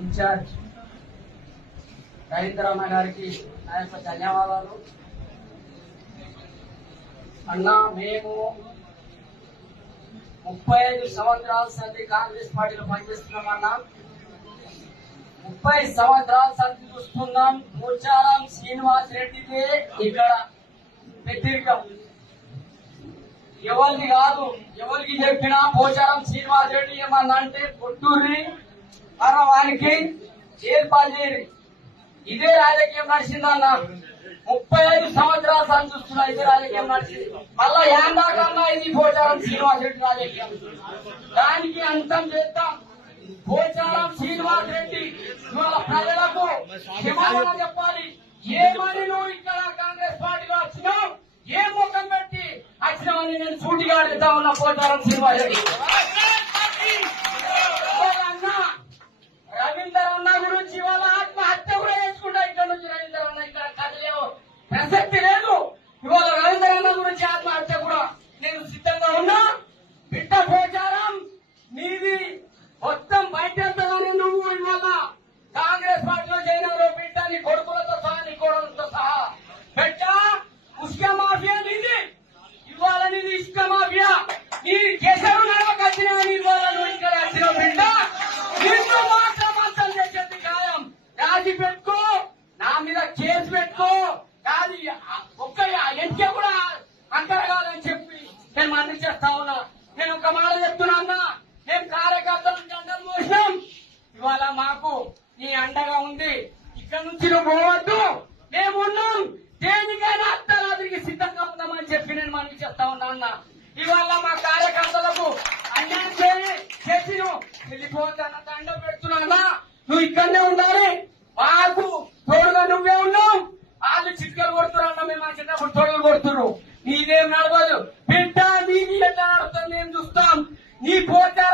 Incharge రవీంద్రమ్మ గారికి నా యొక్క ధన్యవాదాలు. అన్నా మేము ముప్పై ఐదు సంవత్సరాల సంది కాంగ్రెస్ పార్టీలో పనిచేస్తున్నామన్నా ముప్పై సంవత్సరాల సంది చూస్తున్నాం. మూచారం శ్రీనివాస్ రెడ్డికి ఇక్కడ వ్యతిరేకం ఎవరికి కాదు ఎవరికి చెప్పినా పోచారం శ్రీనివాస్ రెడ్డి ఏమన్నా అంటే పుట్టూరి మనం వానికి చేర్పాలు చేయరు ఇదే రాజకీయం నడిచిందన్న ముప్పై ఐదు సంవత్సరాల సంది చూస్తున్నా ఇదే రాజకీయం నడిచింది. మళ్ళా ఏందాకన్నా ఇది పోచారం శ్రీనివాస్ రెడ్డి రాజకీయం. దానికి అంతం చేద్దాం. పోచారం శ్రీనివాస్ రెడ్డి ఇవాళ ప్రజలకు క్షమాపణ చెప్పాలి. ఏమని నువ్వు ఇక్కడ కాంగ్రెస్ పార్టీలో వచ్చినావు ఏ ముఖం పెట్టి వచ్చినావని నేను సూటిగా అడుగుతా ఉన్నా పోచారం శ్రీనివాస్ రెడ్డి ఇవాళ అన్న రవీందర్ అన్న గురించి వాళ్ళ ఆత్మహత్య కూడా చేసుకుంటా ఇక్కడ నుంచి రవీందర్ అన్న ఇక్కడ కదలేవు ప్రసక్తి లేదు ఇవాళ రవీందర్ అన్న గురించి ఆత్మహత్య కూడా నేను సిద్ధంగా ఉన్నా బిడ్డ పోచారం నీది మొత్తం బయట వెళ్తానని నువ్వు ఇవాళ కాంగ్రెస్ పార్టీలో చేరిన బిడ్డ నీ కొడుకులతో సహా నీ కొడుకులతో సహా బిడ్డ ఉస్క మాఫియా నీది ఇవాళ నీది ఇసుక మాఫియా నీ కేసరు నడవకొచ్చిన ఇవాళ నువ్వు ఇక్కడ వచ్చిన బిడ్డ నిన్ను మాత్రం అంతం చేసేది ఖాయం రాజీ పెట్టుకో. నా మీద కేసు పెట్టుకో. కానీ ఒక్క ఎంకే కూడా అంతరగాలని చెప్పి నేను మంది చేస్తా ఉన్నా. నేను ఒక మాట చెప్తున్నా అన్న. మేము కార్యకర్తలు జెండలు మోసినాం. ఇవాళ మాకు నీ అండగా ఉంది. ఇక్కడ నుంచి నువ్వు పోవద్దు. మేము ఉన్నాం. దేనికైనా అర్ధరాత్రికి సిద్ధంగా ఉందామని చెప్పి నేను మనకి చెప్తా ఉన్నా అన్న. ఇవాళ మా కార్యకర్తలకు అన్యాయం చేయి. చేసి నువ్వు వెళ్ళిపోతాన దండ పెడుతున్నా నువ్వు ఇక్కడనే ఉండాలి. మాకు తోడుగా నువ్వే ఉన్నావు. వాళ్ళు చిటికలు కొడుతున్నారు అన్న మేము చిన్నప్పుడు తోడులు కొడుతున్నారు. నీదేం నడవదు బిడ్డ నీది ఎట్లా నడుస్తుంది? మేము చూస్తాం. నీ పోతే